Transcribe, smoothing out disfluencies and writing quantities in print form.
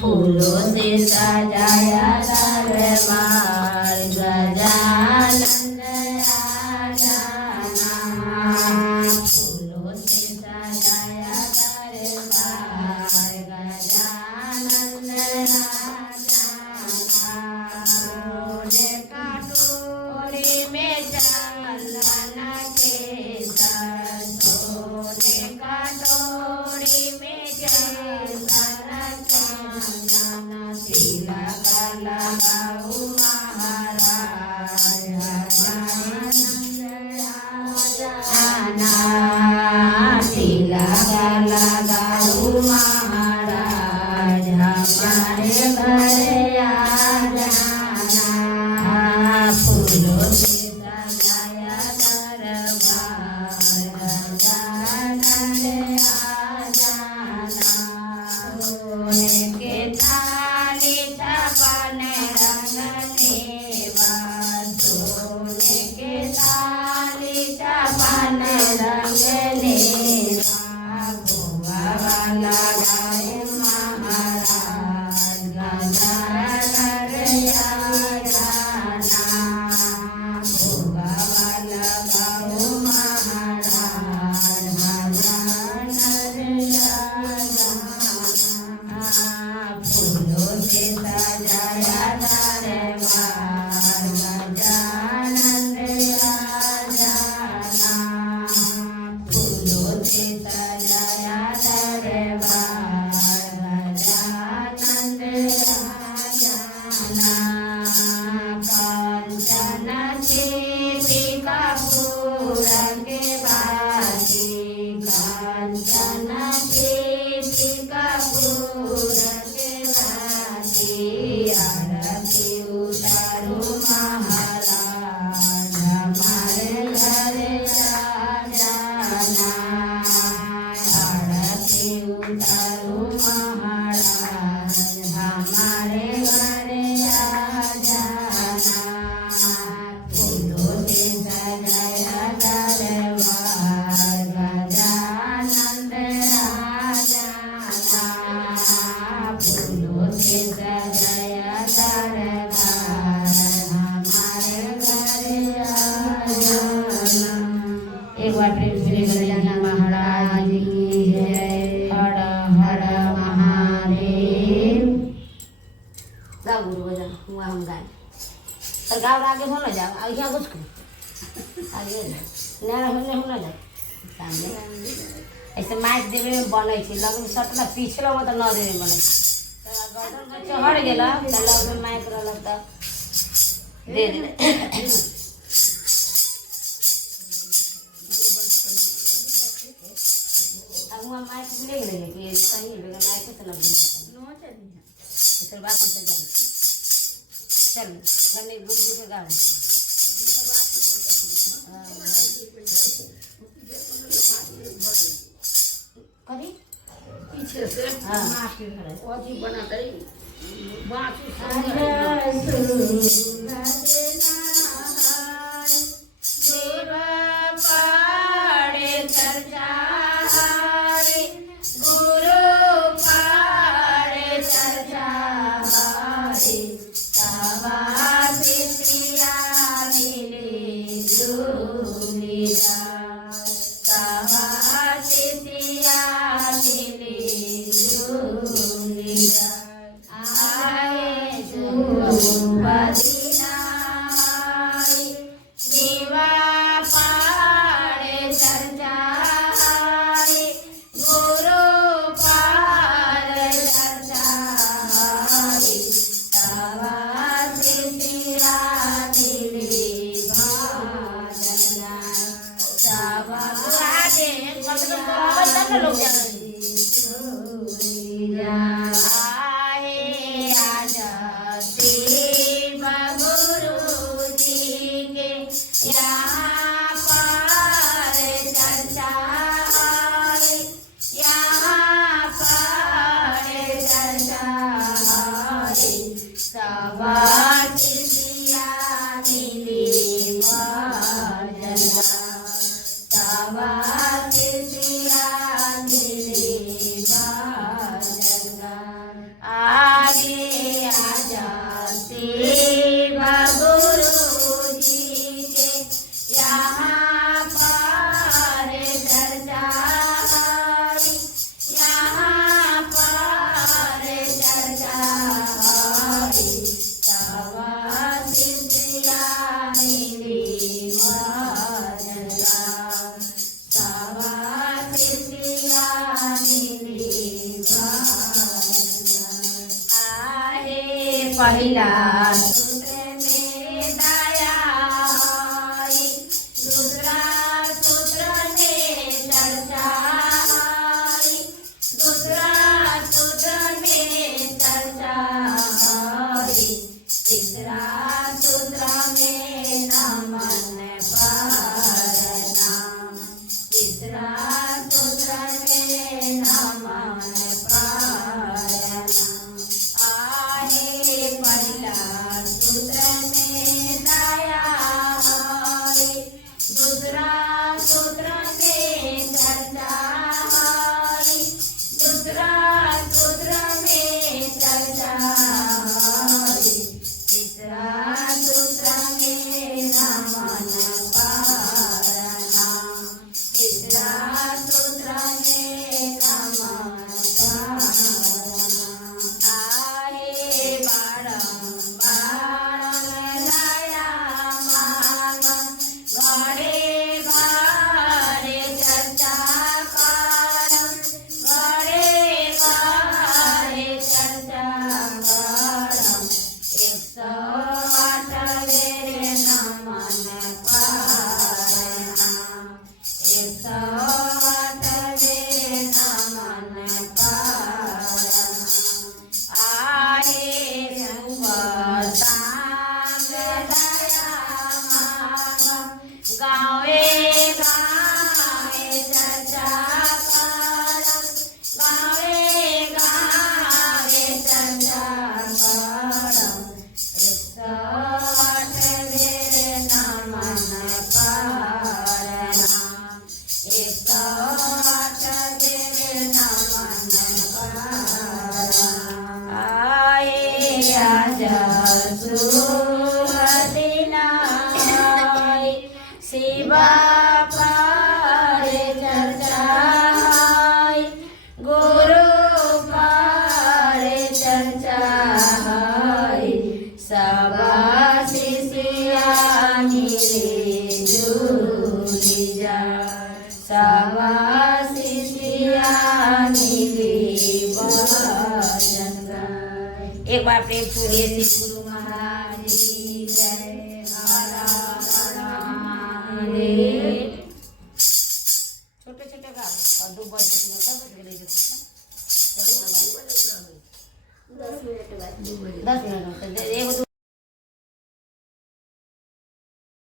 फूलों से सजाया दरबार गजानन आ जाना। फूलों से सजाया दरबार गजानन आ जाना। सोने का टोरी में चंदन केसर, सोने का टोरी में केसर चंदन, तिलक लगाऊं महाराज गजानन आ जाना। तिलक लगाऊं महाराज हमारे घर आ जाना। फूलों से सजाया दरबार गजानन आ जाना। सोने के थाली छपन रंगने बाद, सोने के थाली छपन रंगने बाद, भोगा लगाऊं महाराज गजानन आ जाना। भोगा लगाऊं महाराज गजानन आ जाना। फूलों से सजाया दरबार गजानन आ जाना। फूलों से सजाया दरबार गजानन आ जाना। कांचन चेपी कपूर के बाती, कांचन चेपी कपूर के बाती, आरती उतारूं महाराज हमारे घर आ जाना। आरती उतारूं महाराज हमारे घर आ जाना। फूलों से सजाया दरबार गजानन आ जाना। फूलों से सजाया दरबार हमारे घर आ जाना। एक बार प्रेम से गजानन महाराज की जय। हर हर महादेव। गाओ गुरु भजन हुआ हम गाए तर गाँव आगे हो न जाओ आगे यहाँ घुस आगे नया होने हो न जाओ सामने ऐसे माइक देवे में बने लगन सटला पिछला में तो न देवे बने गर्दन में चढ़ गेला त लगन माइक रहल त दे दे। अब वहाँ माइक ले गए कि कहीं बेगा माइक से लग गया इधर बात से जाए चल गन्ने गुड़ गुड़ के गाँव कभी पीछे से माँ के घर अजी बना दे बाँसुरी आगे आजा शिव गुरुजी के यहाँ पर चर्चा हरी, यहाँ पर चर्चा हरी, तब शिष्या मिली भजन गान, तब शिष्या मिली पहिला सूत्र में दया आई, दूसरा सूत्र में चर्चा आई, दूसरा सूत्र में चर्चा आई, तीसरा सूत्र में नमन प्रणाम, तीसरा सूत्र में नमन प्रणाम। पहिला सूत्र में दया आई, दूसरा सूत्र में चर्चा आई, दूसरा सूत्र में चर्चा आई, तीसरा सूत्र में नमन प्रणाम, तीसरा सूत्र में नमन शिवा पर चर्चा है, गुरु पर चर्चा है, सब शिष्या मिले जुली जाए, सब शिष्या मिले भजन गाए। एक बार प्रेम सूर्य गुरु महाराज की जय। छोटे छोटे गाँव और 2 बजे तब ले जाते 10 मिनट बाद 10 मिनट